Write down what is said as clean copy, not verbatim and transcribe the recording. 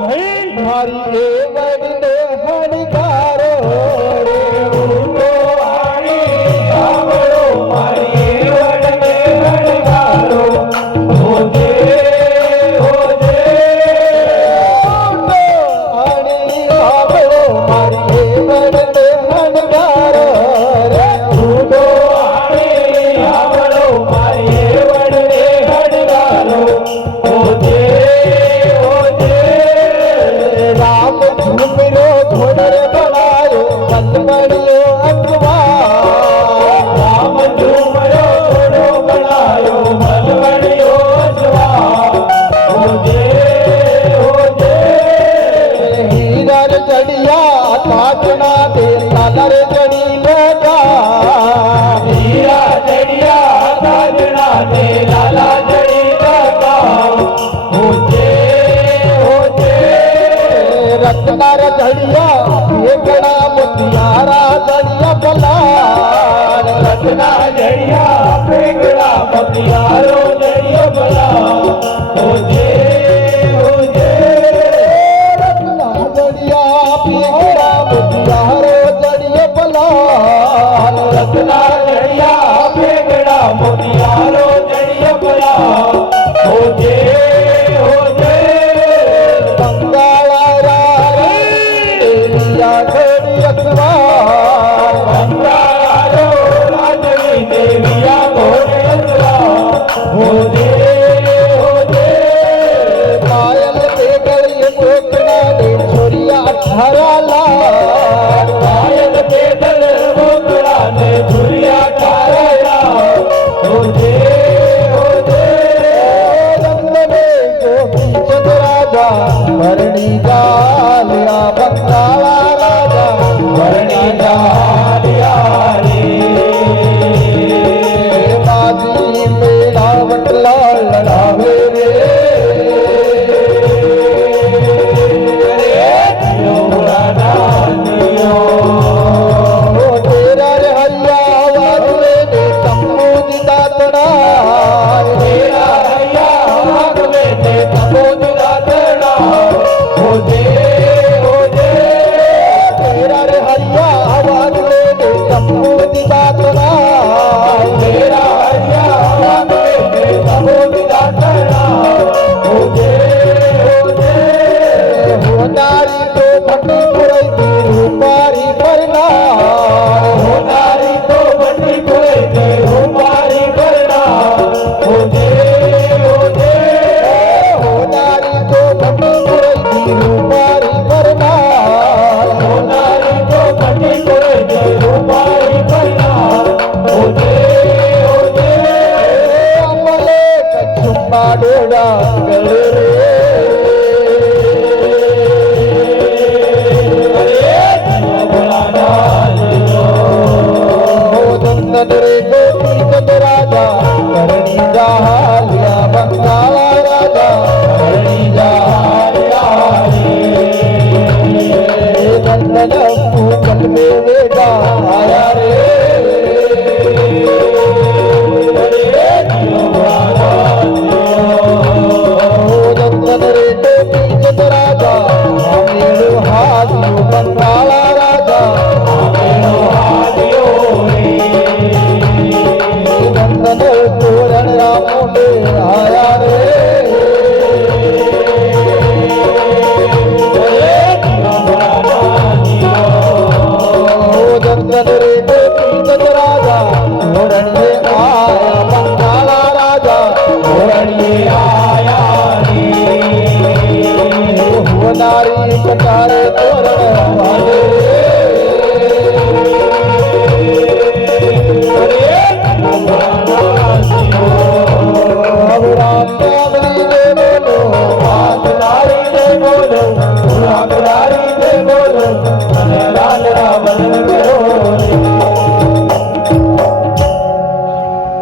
भाई मारी ए बड़ने हणकारो रे ऊंटो आणी सावड़ो मारी वड़ने हणकारो होजे होजे ऊंटो आणी सावड़ो मारी ए बड़ने हणकारो रे ऊंटो आणी सावड़ो मारी वड़ने हणकारो होजे होजे राम झूमरो घोड़े बनायो कलमड़ियो अखबार राम झूमरो घोड़ो बनायो मलवड़ियो अजवार होजे होजे हीरा रे चढ़िया ताजना दे लाला रे चढ़ी लगा हीरा चढ़िया ताजना दे लाला चढ़ी लगा होजे होजे रत्ना रे चढ़िया बेगड़ा मुतियारा चढ़िया बलार रत्ना जड़िया पेगड़ा बतियारो जड़ियो बला होजे होजे रत्ना चढ़िया बेगड़ा मुतियारो चढ़िया बलार रत्ना जड़िया पेगड़ा मोतियारो जड़ियो बला होजे होजे बंगाला रे लिया घोड़ी अखबार बंगारो राजनी देविया घोड़े असरा होजे होजे पायल के गली मोकना दे छोरिया 18 लाख पायल के दल मोकड़ा ने झुरिया ठाया होजे होजे रंगने गोपी चंद राजा भरणी जालिया बंगाला राजा वर्णी जालिया बाजी मेरा बटला लड़ावे रे ओ तेरा रे हरिया आवाज में दे तम्बू दी दातड़ा तेरा हैया आग में ते तबो जुदा तेरा होजे होजे तेरा रे हरिया आवाज में दे तम्बू दी दातड़ा तेरा हैया आग में ते तबो जुदा तेरा होजे होजे होनारी तो भटी पुरई दी रूपारी परना होनारी तो बटी कोई ते रूपारी करना होजे होजे होनारी तो भटी पुरई दी रूपारी परना होनारी तो बटी कोई ते रूपारी करना होजे होजे अमले कचुम्बा डोड़ा गले रे दंदन रे गोपी चंद राजा करणी जालिया बंगाला राजा करणी जालिया दंदन पूजन में वेगा आया रे दंदन रे गोपी चंद राजा